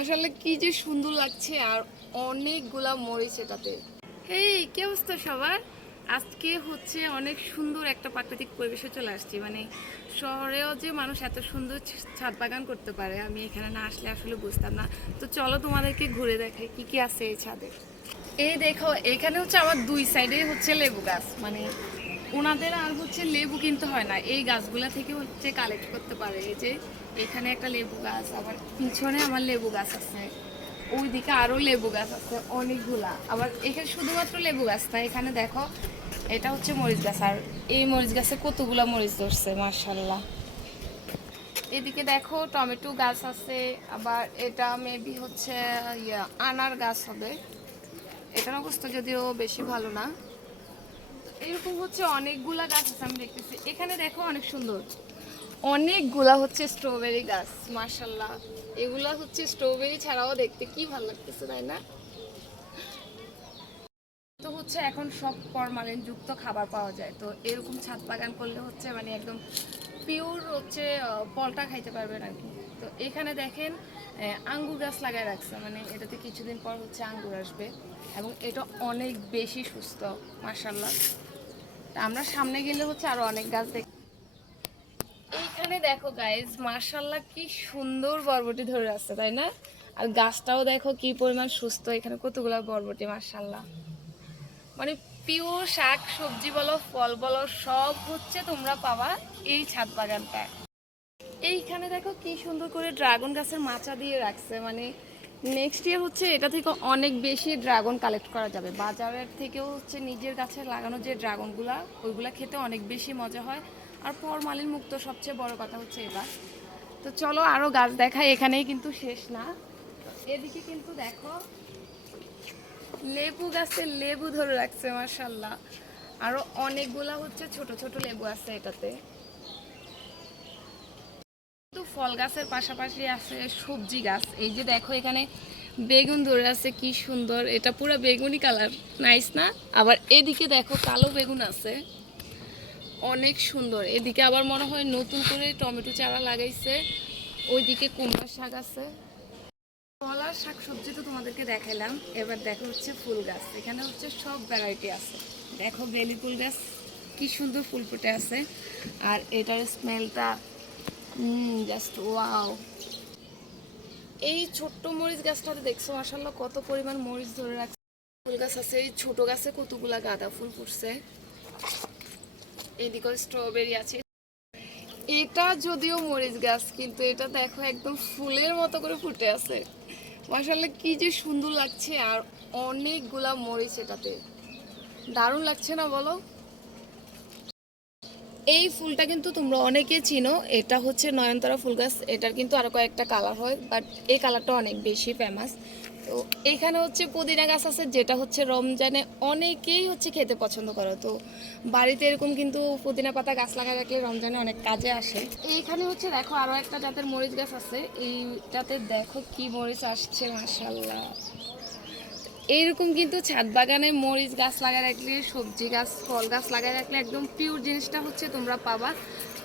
মাশাল্লাহ কি যে সুন্দর লাগছে আর অনেকগুলা মরিচ এটাতে। এই কি অবস্থা সবার? আজকে হচ্ছে অনেক সুন্দর একটা প্রাকৃতিক পরিবেশে চলে আসছি। মানে শহরেও যে মানুষ এত সুন্দর ছাদ বাগান করতে পারে আমি এখানে না আসলে আসলে বুঝতাম না। তো চলো তোমাদেরকে ঘুরে দেখাই কি কি আছে এই ছাদে। এই দেখো এখানে হচ্ছে আমার দুই সাইডে হচ্ছে লেবু গাছ। মানে ওনাদের আর হচ্ছে লেবু কিনতে হয় না। এই গাছগুলা থেকে হচ্ছে কালেক্ট করতে পারে। এই যে এখানে একটা লেবু গাছ, আবার পিছনে আমার লেবু গাছ আছে। ওইদিকে আরও লেবু গাছ আছে, অনেকগুলা। আবার এখানে শুধুমাত্র লেবু গাছ না, এখানে দেখো, এটা হচ্ছে মরিচ গাছ। আর এই মরিচ গাছে কতগুলা মরিচ ধরছে মার্শাল্লাহ এদিকে দেখো, টমেটো গাছ আছে, আবার এটা মেবি হচ্ছে, ইয়া, আনার গাছ হবে। এটার অবস্থা যদিও বেশি ভালো না। এরকম হচ্ছে অনেকগুলা গাছ আছে, আমি দেখতেছি। এখানে দেখো অনেক সুন্দর। অনেকগুলা হচ্ছে স্ট্রবেরি গাছ মার্শাল্লাহ এগুলা হচ্ছে স্ট্রবেরি ছাড়াও দেখতে কি ভালো লাগতেছে, তাই না? তো হচ্ছে এখন সব ফরমালিন যুক্ত খাবার পাওয়া যায়। তো এরকম ছাদ বাগান করলে হচ্ছে মানে একদম পিওর হচ্ছে ফলটা খাইতে পারবেন আর কি। তো এখানে দেখেন আঙ্গুর গাছ লাগায় রাখছে। মানে এটাতে কিছুদিন পর হচ্ছে আঙ্গুর আসবে এবং এটা অনেক বেশি সুস্থ মার্শাল্লাহ আমরা সামনে গেলে হচ্ছে আরও অনেক গাছ দেখ এইখানে দেখো গাইজ মার্শাল্লাহ কি সুন্দর বরবটি ধরে আছে, তাই না? আর গাছটাও দেখো কি পরিমাণ সুস্থ, এখানে কতগুলো বরবটি মার্শাল্লাহ মানে পিওর শাক, সবজি বলো, ফল বলো, সব হচ্ছে তোমরা পাবা এই ছাদ বাগানটা এইখানে দেখো কি সুন্দর করে ড্রাগন গাছের মাচা দিয়ে রাখছে মানে নেক্সট ইয়ার হচ্ছে এটা থেকে অনেক বেশি ড্রাগন কালেক্ট করা যাবে। বাজারের থেকেও হচ্ছে নিজের গাছে লাগানো যে ড্রাগনগুলা ওইগুলা খেতে অনেক বেশি মজা হয়। আর ফরমালিন মুক্ত সবচেয়ে বড় কথা হচ্ছে এটা। তো চলো আরও গাছ দেখাই, এখানেই কিন্তু শেষ না। এদিকে কিন্তু দেখো, লেবু গাছে লেবু ধরে রাখছে মার্শাল্লাহ আরও অনেকগুলা হচ্ছে ছোট ছোট লেবু আছে এটাতে। ফল গাছের পাশাপাশি আছে সবজি গাছ। এই যে দেখো এখানে বেগুন ধরে আছে, কি সুন্দর। এটা পুরো বেগুনি কালার নাইস না? আবার এদিকে দেখো কালো বেগুন আছে। অনেক সুন্দর। এদিকে আবার মনে হয় নতুন করে টমেটো চারা লাগাইছে। ওইদিকে কুমড়া শাক আছে। কলার শাক সবজি তো তোমাদেরকে দেখাইলাম। এবার দেখো হচ্ছে ফুল গাছ। এখানে হচ্ছে সব ভ্যারাইটি আছে। দেখো বেলি ফুল গাছ, কি সুন্দর ফুল ফুটে আছে। আর এটার স্মেলটা জাস্ট ওয়াও এই ছোট্ট মরিচ গাছটাতে দেখছ মাসাল্লাহ কত পরিমাণ মরিচ ধরে রাখছে। ফুল গাছ আছে, এই ছোট গাছে কতগুলা গাঁদা ফুল ফুটছে। এদিকে স্ট্রবেরি আছে। এটা যদিও মরিচ গাছ, কিন্তু এটা দেখো একদম ফুলের মতো করে ফুটে আছে। মাসাল্লাহ কি যে সুন্দর লাগছে, আর অনেকগুলা মরিচ এটাতে। দারুণ লাগছে না বলো? এই ফুলটা কিন্তু তোমরা অনেকে চিনো। এটা হচ্ছে নয়নতারা ফুল গাছ। এটার কিন্তু আরও কয়েকটা কালার হয় বাট এই কালারটা অনেক বেশি ফেমাস তো এখানে হচ্ছে পুদিনা গাছ আছে, যেটা হচ্ছে রমজানে অনেকেই হচ্ছে খেতে পছন্দ করে। তো বাড়িতে এরকম কিন্তু পুদিনা পাতা গাছ লাগায় রাখলে রমজানে অনেক কাজে আসে। এইখানে হচ্ছে দেখো আরও একটা জাতের মরিচ গাছ আছে। এইটাতে দেখো কি মরিচ আসছে মাসাল্লাহ এইরকম কিন্তু ছাদ বাগানে মরিচ গাছ লাগায় রাখলে, সবজি গাছ, ফল গাছ লাগায় রাখলে একদম পিওর জিনিসটা হচ্ছে তোমরা পাবা।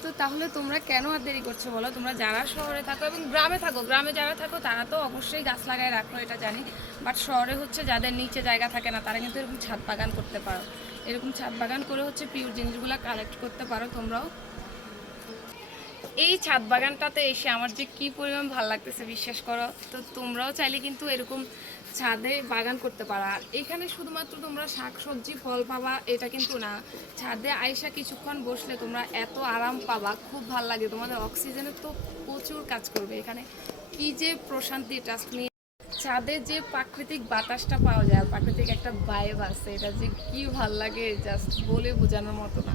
তো তাহলে তোমরা কেন আর দেরি করছ বলো? তোমরা যারা শহরে থাকো এবং গ্রামে থাকো, গ্রামে যারা থাকো, তারা তো অবশ্যই গাছ লাগায় রাখো, এটা জানি। বাট শহরে হচ্ছে যাদের নিচে জায়গা থাকে না, তারা কিন্তু এরকম ছাদ বাগান করতে পারো। এরকম ছাদ বাগান করে হচ্ছে পিওর জিনিসগুলো কালেক্ট করতে পারো তোমরাও। এই ছাদ বাগানটাতে এসে আমার যে কি পরিমাণ ভালো লাগতেছে, বিশ্বাস করো। তো তোমরাও চাইলে কিন্তু এরকম ছাদে বাগান করতে পারো। আর এখানে শুধুমাত্র তোমরা শাক সবজি ফল পাবা, এটা কিন্তু না। ছাদে আইসা কিছুক্ষণ বসলে তোমরা এত আরাম পাবা, খুব ভালো লাগে। তোমাদের অক্সিজেনের তো প্রচুর কাজ করবে এখানে। কি যে প্রশান্তি ট্রাস্ট নিয়ে ছাদে যে প্রাকৃতিক বাতাসটা পাওয়া যায়, আর প্রাকৃতিক একটা ভাইব আছে, এটা যে কি ভালো লাগে জাস্ট বলে বোঝানোর মতো না।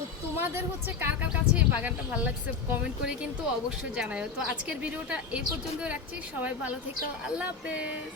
তো তোমাদের হচ্ছে কার কার কাছে এই বাগানটা ভালো লাগছে কমেন্ট করে কিন্তু অবশ্যই জানাও তো আজকের ভিডিওটা এই পর্যন্ত রাখছি, সবাই ভালো থেকো, আল্লাহ হাফেজ।